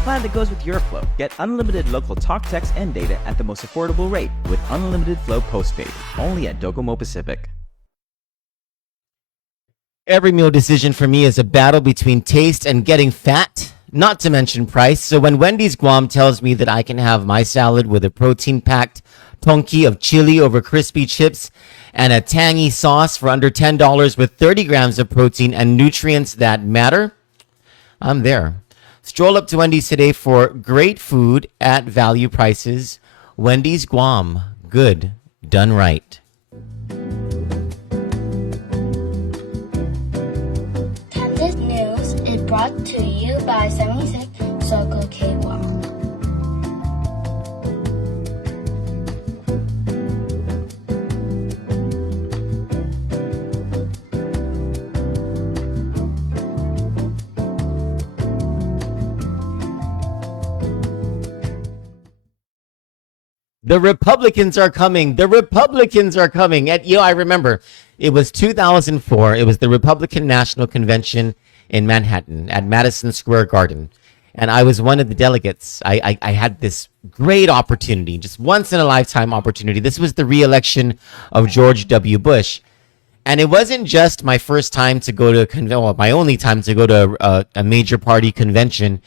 plan that goes with your flow. Get unlimited local talk, text, and data at the most affordable rate with Unlimited Flow Postpaid, only at Docomo Pacific. Every meal decision for me is a battle between taste and getting fat, not to mention price. So when Wendy's Guam tells me that I can have my salad with a protein-packed tonki of chili over crispy chips and a tangy sauce for under $10 with 30 grams of protein and nutrients that matter, I'm there. Stroll up to Wendy's today for great food at value prices. Wendy's Guam, good, done right. Kandit News is brought to you by 76 Circle K Guam. The Republicans are coming. The Republicans are coming. I remember it was 2004. It was the Republican National Convention in Manhattan at Madison Square Garden. And I was one of the delegates. I had this great opportunity, just once in a lifetime opportunity. This was the re-election of George W. Bush. And it wasn't just my first time to go to my only time to go to a major party convention.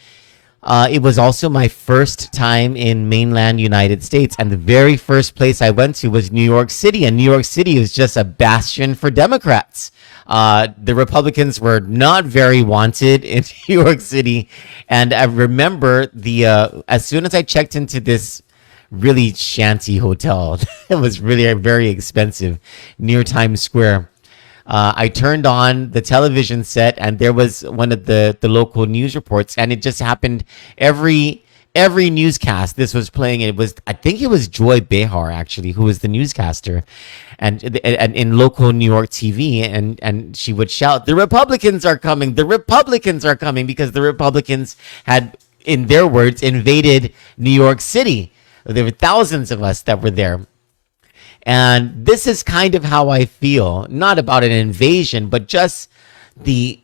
It was also my first time in mainland United States. And the very first place I went to was New York City. And New York City is just a bastion for Democrats. The Republicans were not very wanted in New York City. And I remember as soon as I checked into this really shanty hotel, it was really very expensive near Times Square. I turned on the television set and there was one of the local news reports, and it just happened every newscast this was playing. I think it was Joy Behar actually, who was the newscaster and in local New York TV, and she would shout, "The Republicans are coming, the Republicans are coming," because the Republicans had, in their words, invaded New York City. There were thousands of us that were there. And this is kind of how I feel, not about an invasion, but just the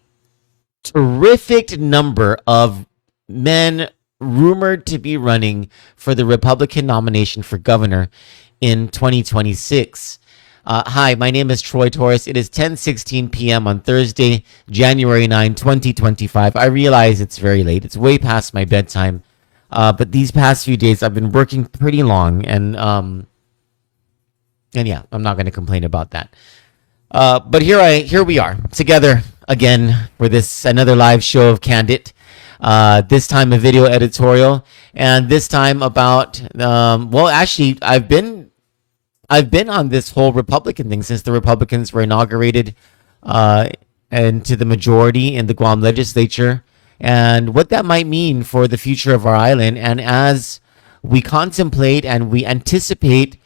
terrific number of men rumored to be running for the Republican nomination for governor in 2026. Hi, my name is Troy Torres. It is 10:16 p.m. on Thursday, January 9, 2025. I realize it's very late. It's way past my bedtime. But these past few days, I've been working pretty long, and yeah, I'm not going to complain about that. But here we are together again for another live show of Kandit. This time a video editorial, and this time about actually I've been on this whole Republican thing since the Republicans were inaugurated into the majority in the Guam legislature, and what that might mean for the future of our island. And as we contemplate and we anticipate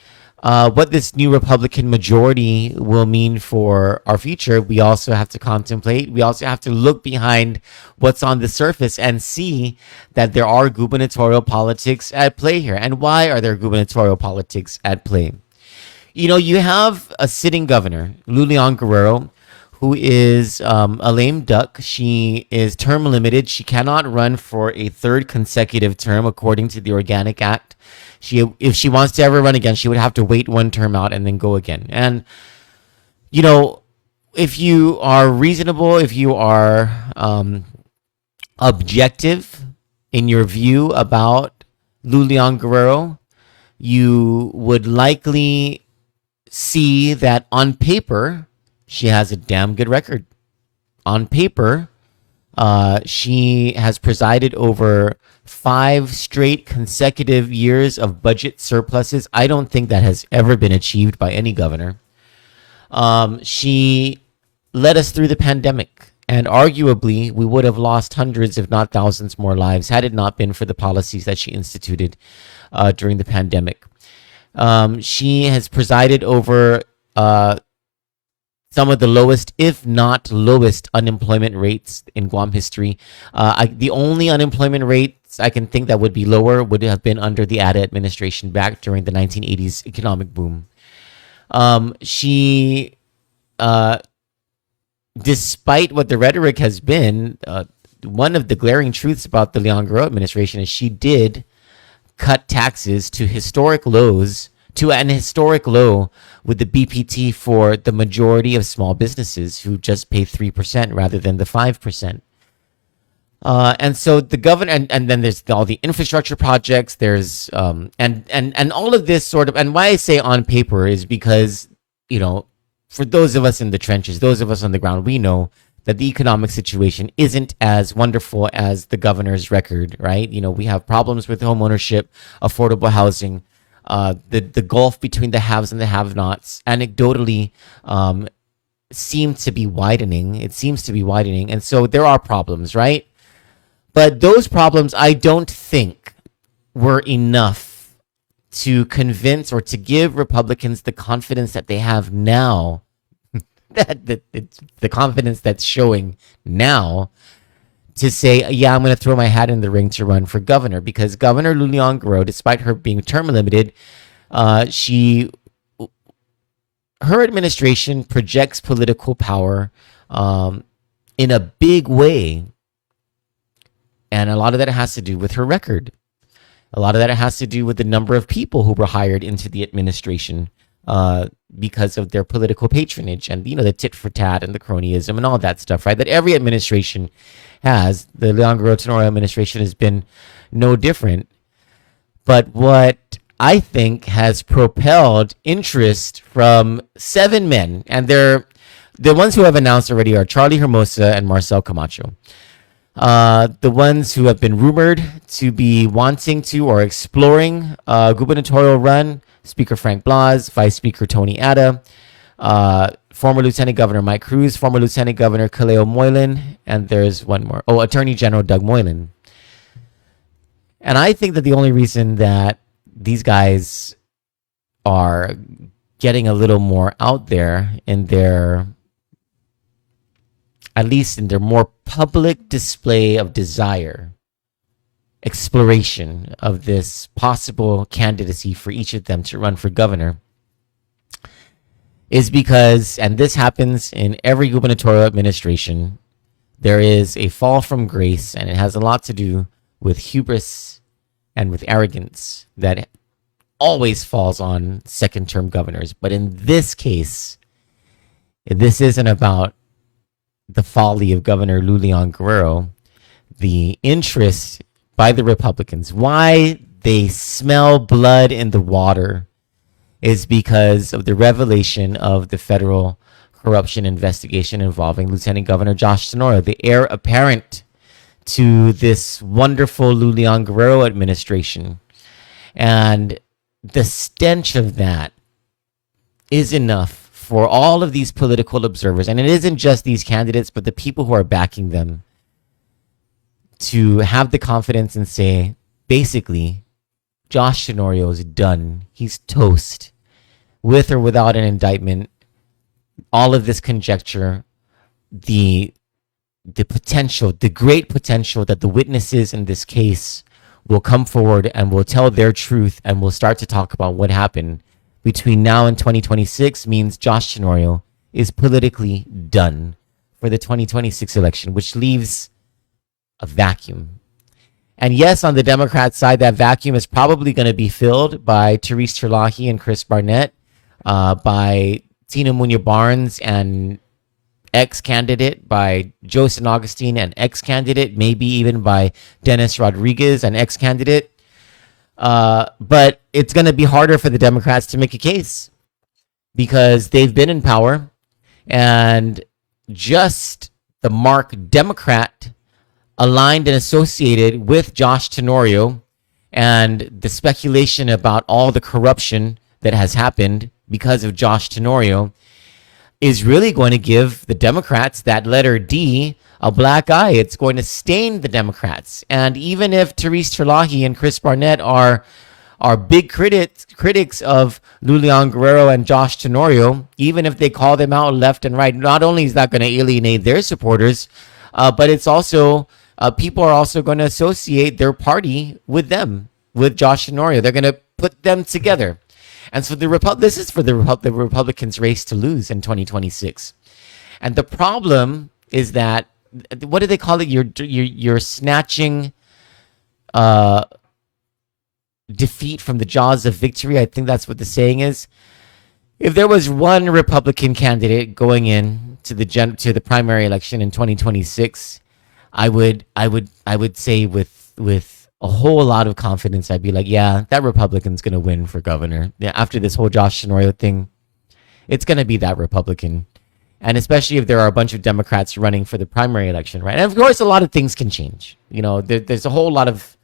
what this new Republican majority will mean for our future, we also have to contemplate. We also have to look behind what's on the surface and see that there are gubernatorial politics at play here. And why are there gubernatorial politics at play? You have a sitting governor, Lou Leon Guerrero, who is a lame duck. She is term limited. She cannot run for a third consecutive term according to the Organic Act. If she wants to ever run again, she would have to wait one term out and then go again. And, if you are reasonable, if you are objective in your view about Lou Leon Guerrero, you would likely see that on paper, she has a damn good record. On paper, she has presided over 5 straight consecutive years of budget surpluses. I don't think that has ever been achieved by any governor. She led us through the pandemic, and arguably we would have lost hundreds, if not thousands more lives had it not been for the policies that she instituted during the pandemic. She has presided over some of the lowest, if not lowest, unemployment rates in Guam history. The only unemployment rates I can think that would be lower would have been under the ADA administration back during the 1980s economic boom. She, despite what the rhetoric has been, one of the glaring truths about the Leon Guerrero administration is she did cut taxes to historic lows, to an historic low with the BPT for the majority of small businesses who just pay 3% rather than the 5%. And so the governor, and then there's all the infrastructure projects. There's and all of this sort of, and why I say on paper is because, you know, for those of us in the trenches, those of us on the ground, we know that the economic situation isn't as wonderful as the governor's record, right? You know, we have problems with home ownership, affordable housing, the gulf between the haves and the have-nots. Anecdotally, seems to be widening. It seems to be widening, and so there are problems, right? But those problems, I don't think, were enough to convince or to give Republicans the confidence that they have now, that it's the confidence that's showing now, to say, yeah, I'm going to throw my hat in the ring to run for governor. Because Governor Lou Leon Guerrero, despite her being term limited, her administration projects political power in a big way. And a lot of that has to do with her record. A lot of that has to do with the number of people who were hired into the administration because of their political patronage and, you know, the tit for tat and the cronyism and all that stuff, right? That every administration has. The Leon Guerrero administration has been no different. But what I think has propelled interest from 7 men, and the ones who have announced already are Charlie Hermosa and Marcel Camacho. The ones who have been rumored to be wanting to or exploring gubernatorial run: Speaker Frank Blas, Vice Speaker Tony Ada, former Lieutenant Governor Mike Cruz, former Lieutenant Governor Kaleo Moylan, and there's one more. Oh, Attorney General Doug Moylan. And I think that the only reason that these guys are getting a little more out there in their, at least in their more public display of desire, exploration of this possible candidacy for each of them to run for governor, is because, and this happens in every gubernatorial administration, there is a fall from grace, and it has a lot to do with hubris and with arrogance that always falls on second-term governors. But in this case, this isn't about the folly of Governor Lou Leon Guerrero. The interest by the Republicans, why they smell blood in the water, is because of the revelation of the federal corruption investigation involving Lieutenant Governor Josh Tenorio, the heir apparent to this wonderful Lou Leon Guerrero administration. And the stench of that is enough for all of these political observers, and it isn't just these candidates, but the people who are backing them, to have the confidence and say, basically, Josh Tenorio is done. He's toast. With or without an indictment, all of this conjecture, the potential, the great potential that the witnesses in this case will come forward and will tell their truth and will start to talk about what happened between now and 2026 means Josh Tenorio is politically done for the 2026 election, which leaves a vacuum. And yes, on the Democrat side, that vacuum is probably going to be filled by Therese Terlahi and Chris Barnett, by Tina Munoz-Barnes and ex-candidate, by Joe San Augustine and ex-candidate, maybe even by Dennis Rodriguez, an ex-candidate. But it's going to be harder for the Democrats to make a case because they've been in power, and just the mark Democrat aligned and associated with Josh Tenorio and the speculation about all the corruption that has happened because of Josh Tenorio is really going to give the Democrats that letter D a black eye. It's going to stain the Democrats. And even if Therese Terlahi and Chris Barnett are big critics of Lou Leon Guerrero and Josh Tenorio, even if they call them out left and right, not only is that going to alienate their supporters, but it's also people are also going to associate their party with them, with Josh Tenorio. They're going to put them together. And so this is for the Republicans' race to lose in 2026. And the problem is that what do they call it? You're snatching defeat from the jaws of victory. I think that's what the saying is. If there was one Republican candidate going in to the primary election in 2026, I would say with a whole lot of confidence, I'd be like, yeah, that Republican's going to win for governor. Yeah, after this whole Josh Sonorio thing, it's going to be that Republican. And especially if there are a bunch of Democrats running for the primary election, right? And of course, a lot of things can change. You know, there's a whole lot of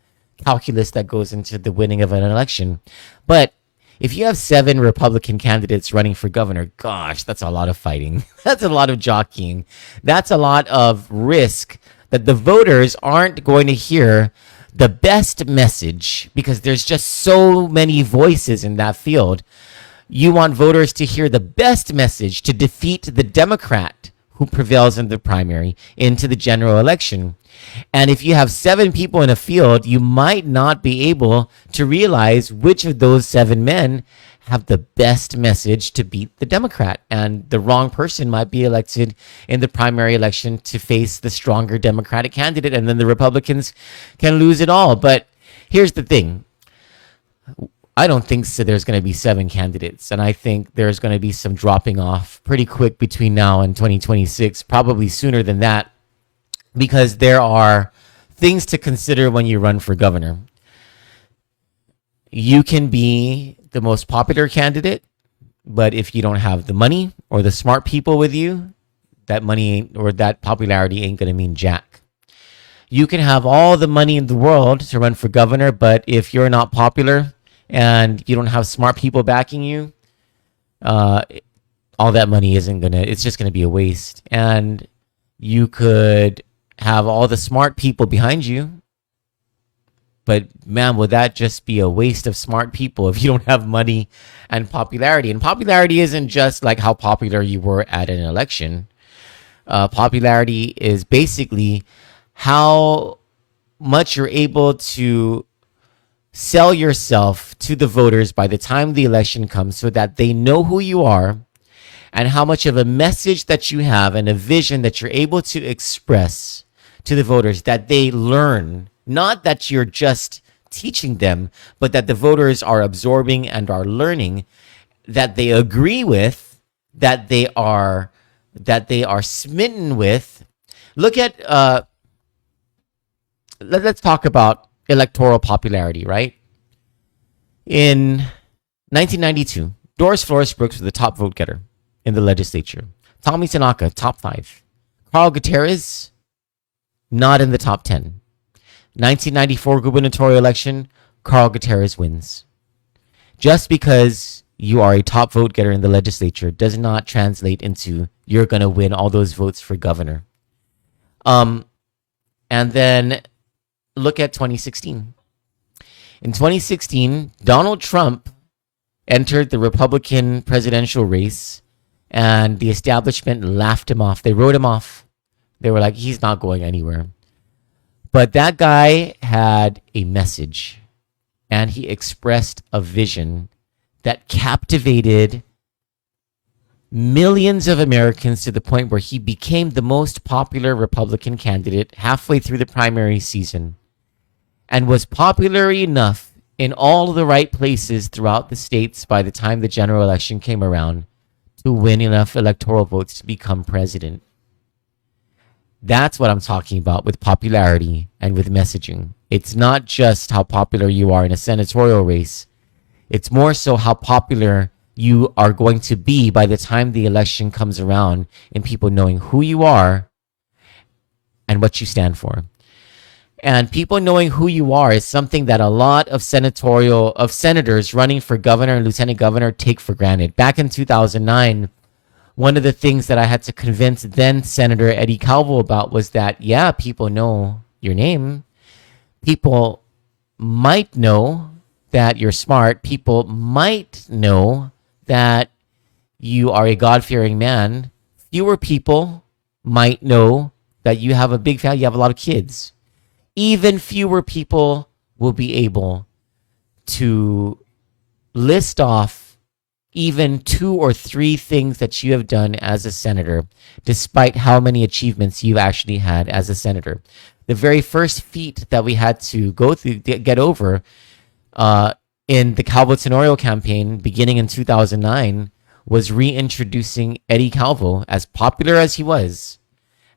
calculus that goes into the winning of an election. But if you have 7 Republican candidates running for governor, gosh, that's a lot of fighting. That's a lot of jockeying. That's a lot of risk that the voters aren't going to hear the best message because there's just so many voices in that field. You want voters to hear the best message to defeat the Democrat who prevails in the primary into the general election. And if you have 7 people in a field, you might not be able to realize which of those 7 men have the best message to beat the Democrat. And the wrong person might be elected in the primary election to face the stronger Democratic candidate. And then the Republicans can lose it all. But here's the thing. I don't think so there's going to be 7 candidates. And I think there's going to be some dropping off pretty quick between now and 2026, probably sooner than that, because there are things to consider when you run for governor. You can be the most popular candidate, but if you don't have the money or the smart people with you, that money or that popularity ain't going to mean jack. You can have all the money in the world to run for governor, but if you're not popular and you don't have smart people backing you, all that money it's just going to be a waste. And you could have all the smart people behind you, but man, would that just be a waste of smart people if you don't have money and popularity? And popularity isn't just like how popular you were at an election. Popularity is basically how much you're able to sell yourself to the voters by the time the election comes so that they know who you are and how much of a message that you have and a vision that you're able to express to the voters that they learn. Not that you're just teaching them, but that the voters are absorbing and are learning, that they agree with, that they are smitten with. Look at let's talk about electoral popularity, right? In 1992, Doris Flores Brooks was the top vote getter in the legislature. Tommy Tanaka, top 5. Carl Gutierrez, not in the top 10. 1994 gubernatorial election, Carl Gutierrez wins. Just because you are a top vote getter in the legislature does not translate into you're going to win all those votes for governor. And then look at 2016. In 2016, Donald Trump entered the Republican presidential race, and the establishment laughed him off. They wrote him off. They were like, he's not going anywhere. But that guy had a message, and he expressed a vision that captivated millions of Americans to the point where he became the most popular Republican candidate halfway through the primary season and was popular enough in all the right places throughout the states by the time the general election came around to win enough electoral votes to become president. That's what I'm talking about with popularity and with messaging. It's not just how popular you are in a senatorial race. It's more so how popular you are going to be by the time the election comes around and people knowing who you are and what you stand for. And people knowing who you are is something that a lot of senators running for governor and lieutenant governor take for granted. Back in 2009, one of the things that I had to convince then Senator Eddie Calvo about was that, yeah, people know your name. People might know that you're smart. People might know that you are a God-fearing man. Fewer people might know that you have a big family, you have a lot of kids. Even fewer people will be able to list off even 2 or 3 things that you have done as a senator, despite how many achievements you've actually had as a senator. The very first feat that we had to go through, get over in the Gubernatorial campaign beginning in 2009 was reintroducing Eddie Calvo, as popular as he was,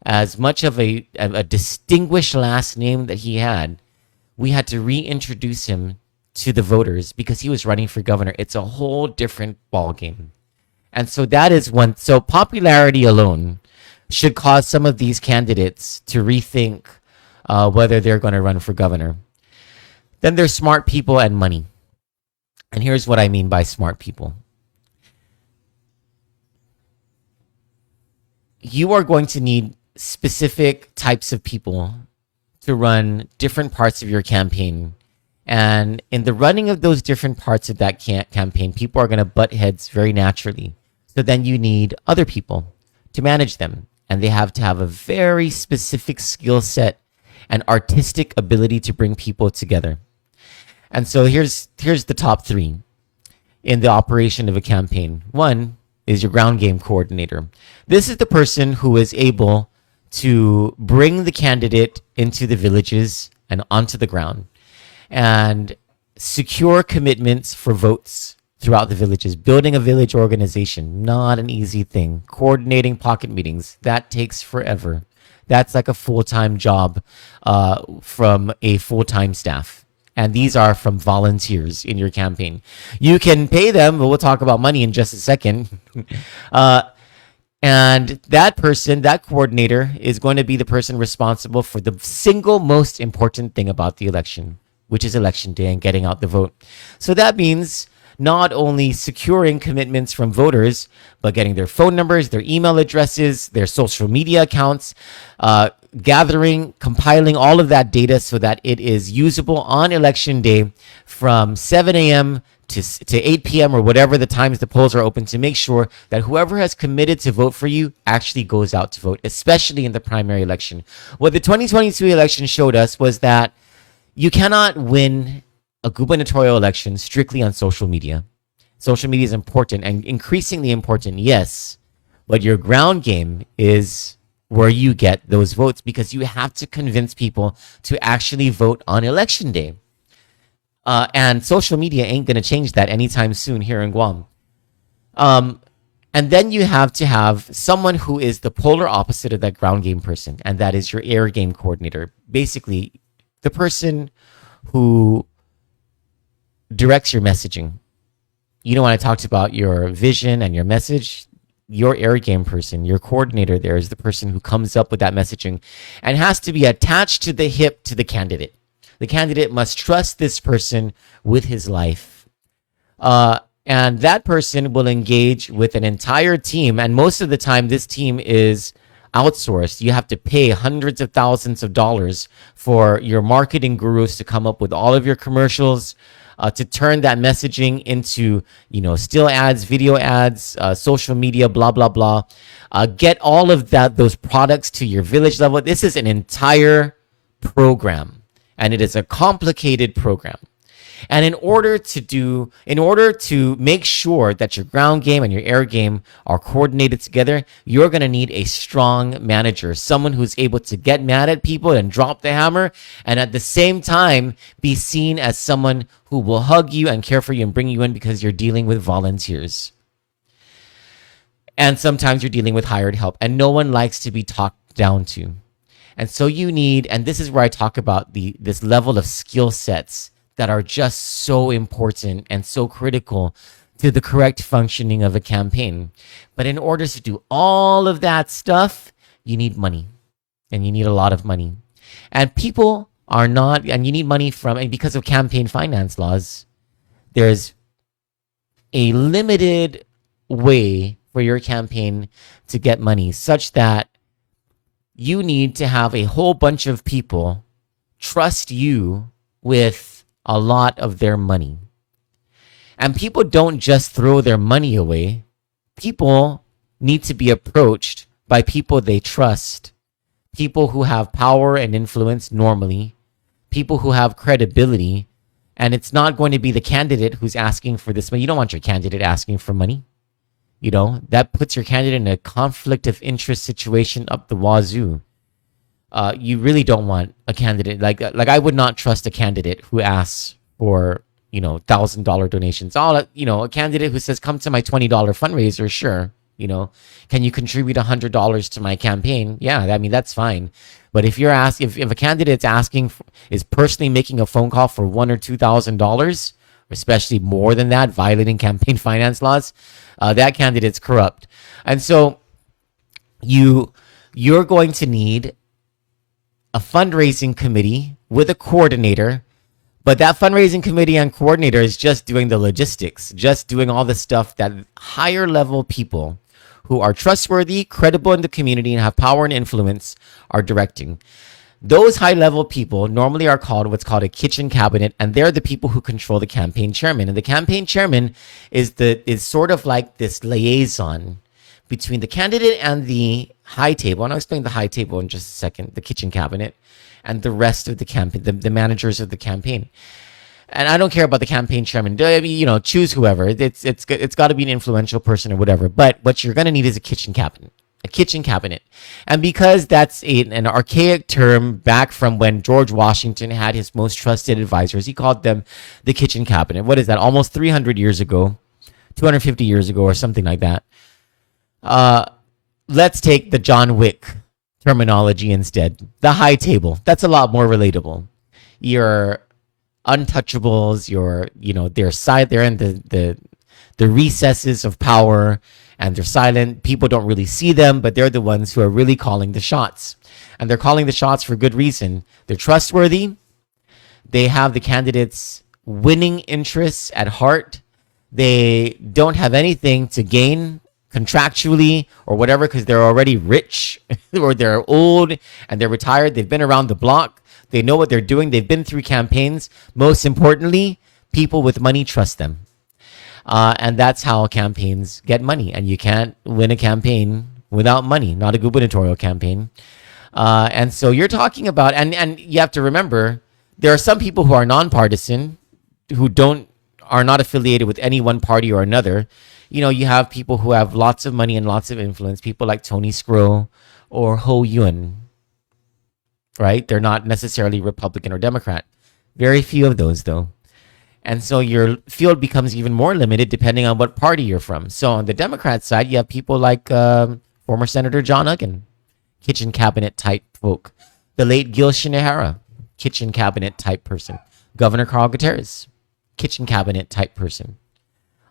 as much of a distinguished last name that he had. We had to reintroduce him to the voters because he was running for governor. It's a whole different ballgame. And so that is one. So popularity alone should cause some of these candidates to rethink whether they're going to run for governor. Then there's smart people and money. And here's what I mean by smart people. You are going to need specific types of people to run different parts of your campaign. And in the running of those different parts of that campaign, people are going to butt heads very naturally. So then you need other people to manage them. And they have to have a very specific skill set and artistic ability to bring people together. And so here's the top 3 in the operation of a campaign. One is your ground game coordinator. This is the person who is able to bring the candidate into the villages and onto the ground and secure commitments for votes throughout the villages. Building a village organization, not an easy thing. Coordinating pocket meetings, that takes forever. That's like a full-time job from a full-time staff. And these are from volunteers in your campaign. You can pay them, but we'll talk about money in just a second. And that person, that coordinator, is going to be the person responsible for the single most important thing about the election, which is election day and getting out the vote. So that means not only securing commitments from voters, but getting their phone numbers, their email addresses, their social media accounts, gathering, compiling all of that data so that it is usable on election day from 7 a.m. to 8 p.m. or whatever the times the polls are open, to make sure that whoever has committed to vote for you actually goes out to vote, especially in the primary election. What the 2022 election showed us was that you cannot win a gubernatorial election strictly on social media. Social media is important and increasingly important, yes, but your ground game is where you get those votes, because you have to convince people to actually vote on election day. And social media ain't going to change that anytime soon here in Guam. And then you have to have someone who is the polar opposite of that ground game person, and that is your air game coordinator. Basically, the person who directs your messaging. You know, when I talked about your vision and your message, your air game person, your coordinator there, is the person who comes up with that messaging and has to be attached to the hip to the candidate. The candidate must trust this person with his life. And that person will engage with an entire team. And most of the time, this team is outsourced. You have to pay hundreds of thousands of dollars for your marketing gurus to come up with all of your commercials, to turn that messaging into, still ads, video ads, social media, blah, blah, blah. Get all of those products to your village level. This is an entire program, and it is a complicated program. And in order to make sure that your ground game and your air game are coordinated together, you're going to need a strong manager, someone who's able to get mad at people and drop the hammer, and at the same time be seen as someone who will hug you and care for you and bring you in, because you're dealing with volunteers. And sometimes you're dealing with hired help, and no one likes to be talked down to. And so you need, and this is where I talk about this level of skill sets that are just so important and so critical to the correct functioning of a campaign. But in order to do all of that stuff, you need money, and you need a lot of money. And people are not, and you need money and because of campaign finance laws, there's a limited way for your campaign to get money, such that you need to have a whole bunch of people trust you with a lot of their money. And people don't just throw their money away. People need to be approached by people they trust, people who have power and influence normally, people who have credibility, And it's not going to be the candidate who's asking for this money. You don't want your candidate asking for money. That puts your candidate in a conflict of interest situation up the wazoo. You really don't want a candidate like I would not trust a candidate who asks for $1,000 donations. A candidate who says, "Come to my $20 fundraiser," sure. Can you contribute $100 to my campaign? Yeah, I mean that's fine. But if if a candidate's is personally making a phone call for $1,000 or $2,000, especially more than that, violating campaign finance laws, that candidate's corrupt. And so you're going to need a fundraising committee with a coordinator, but that fundraising committee and coordinator is just doing the logistics, just doing all the stuff that higher level people who are trustworthy, credible in the community, and have power and influence are directing. Those high level people normally are called what's called a kitchen cabinet, and they're the people who control the campaign chairman. And the campaign chairman is sort of like this liaison between the candidate and the high table. And I'll explain the high table in just a second, the kitchen cabinet, and the rest of the campaign, the managers of the campaign. And I don't care about the campaign chairman. Choose whoever. It's got to be an influential person or whatever. But what you're going to need is a kitchen cabinet. A kitchen cabinet. And because that's an archaic term back from when George Washington had his most trusted advisors, he called them the kitchen cabinet. What is that? Almost 300 years ago, 250 years ago or something like that. Let's take the John Wick terminology instead. The high table. That's a lot more relatable. Your untouchables, they're in the recesses of power, and they're silent. People don't really see them, but they're the ones who are really calling the shots. And they're calling the shots for good reason. They're trustworthy. They have the candidate's winning interests at heart. They don't have anything to gain contractually or whatever because they're already rich or they're old and they're retired. They've been around the block. They know what they're doing. They've been through campaigns. Most importantly, people with money trust them. And that's how campaigns get money. And you can't win a campaign without money, not a gubernatorial campaign. And so you're talking about, and you have to remember, there are some people who are nonpartisan, who are not affiliated with any one party or another. You have people who have lots of money and lots of influence, people like Tony Skro or Ho Yun, right? They're not necessarily Republican or Democrat. Very few of those, though. And so your field becomes even more limited depending on what party you're from. So on the Democrat side, you have people like former Senator John Uggan, kitchen cabinet type folk. The late Gil Shinehara, kitchen cabinet type person. Governor Carl Gutierrez, kitchen cabinet type person.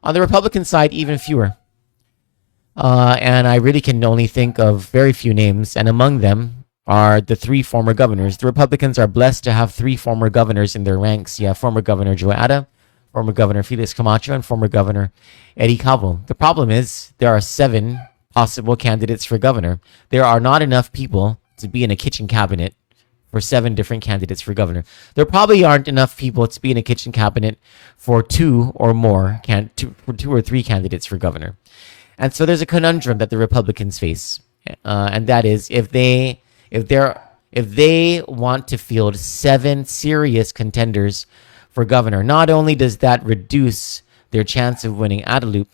On the Republican side, even fewer. And I really can only think of very few names. And among them are the three former governors. The Republicans are blessed to have three former governors in their ranks. You have former Governor Joe Ada, former Governor Felix Camacho, and former Governor Eddie Cabo. The problem is there are 7 possible candidates for governor. There are not enough people to be in a kitchen cabinet for 7 different candidates for governor. There probably aren't enough people to be in a kitchen cabinet for 2 or more, for 2 or 3 candidates for governor. And so there's a conundrum that the Republicans face. And that is if they want to field 7 serious contenders for governor, not only does that reduce their chance of winning Adelup,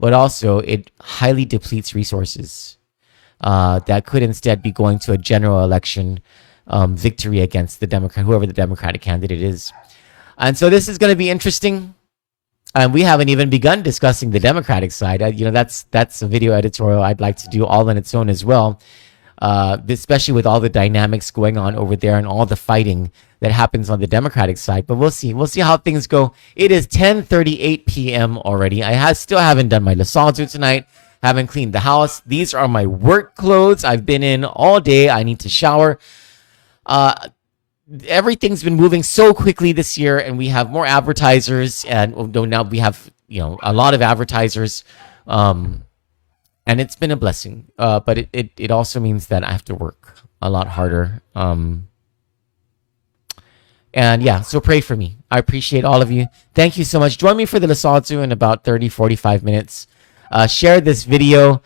but also it highly depletes resources that could instead be going to a general election victory against the Democrat, whoever the Democratic candidate is. And so this is going to be interesting. And we haven't even begun discussing the Democratic side. That's a video editorial I'd like to do all on its own as well, especially with all the dynamics going on over there and all the fighting that happens on the Democratic side. But we'll see. We'll see how things go. It is 10:38 p.m. already. I still haven't done my lasaldu tonight. Haven't cleaned the house. These are my work clothes. I've been in all day. I need to shower. Everything's been moving so quickly this year, and we have more advertisers, and now we have a lot of advertisers, and it's been a blessing. But it also means that I have to work a lot harder. And yeah, so pray for me. I appreciate all of you. Thank you so much. Join me for the Lasaltu in about 30-45 minutes. Share this video.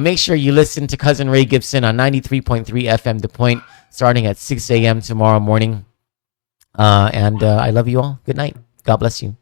Make sure you listen to Cousin Ray Gibson on 93.3 FM The Point, starting at 6 a.m. tomorrow morning. And I love you all. Good night. God bless you.